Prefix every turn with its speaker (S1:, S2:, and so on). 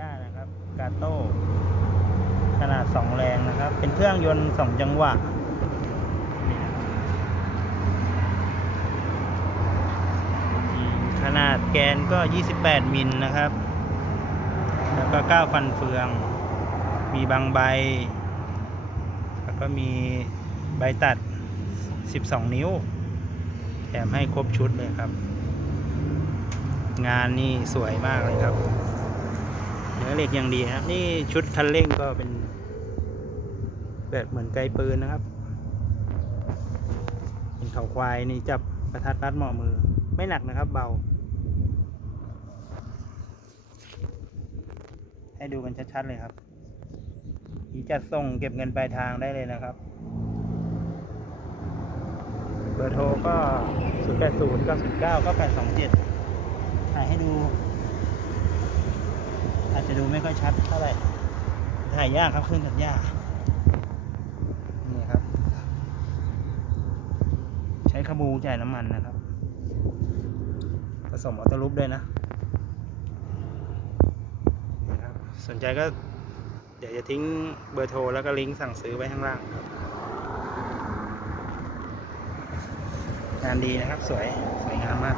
S1: ย่านะครับกาโต้ขนาด 2 แรงนะครับ เป็นเครื่องยนต์ 2 จังหวะขนาดแกนก็ 28 มิลนะครับ แล้วก็ 9 ฟันเฟือง มีบางใบ แล้วก็มีใบตัด 12 นิ้ว แถมให้ครบชุดเลยครับ งานนี่สวยมากเลยครับ เนื้อเหล็กอย่างดีครับ นี่ชุดคันเร่งก็เป็น แบบเหมือนไกลปืนนะครับ เป็นเขาควายนี่จับประทัดรัดเหมาะมือ ไม่หนักนะครับเบา ให้ดูกันชัดๆเลยครับอีจัดส่งเก็บเงินปลายทางได้เลยนะครับ เบอร์โทรก็ 0 8 0 9 9 9 8 2 7ถ่ายให้ดู อาจจะดูไม่ค่อยชัดเท่าไหร่ ถ่ายยากครับเครื่องตัดหญ้านี่ครับ ใช้ขบูจ่ายน้ำมันนะครับ ผสมออโต้ลูปด้วยนะนี่ครับ สนใจก็เดี๋ยวจะทิ้งเบอร์โทรแล้วก็ลิงก์สั่งซื้อไว้ข้างล่างครับงานดีนะครับ สวย สวยงามมาก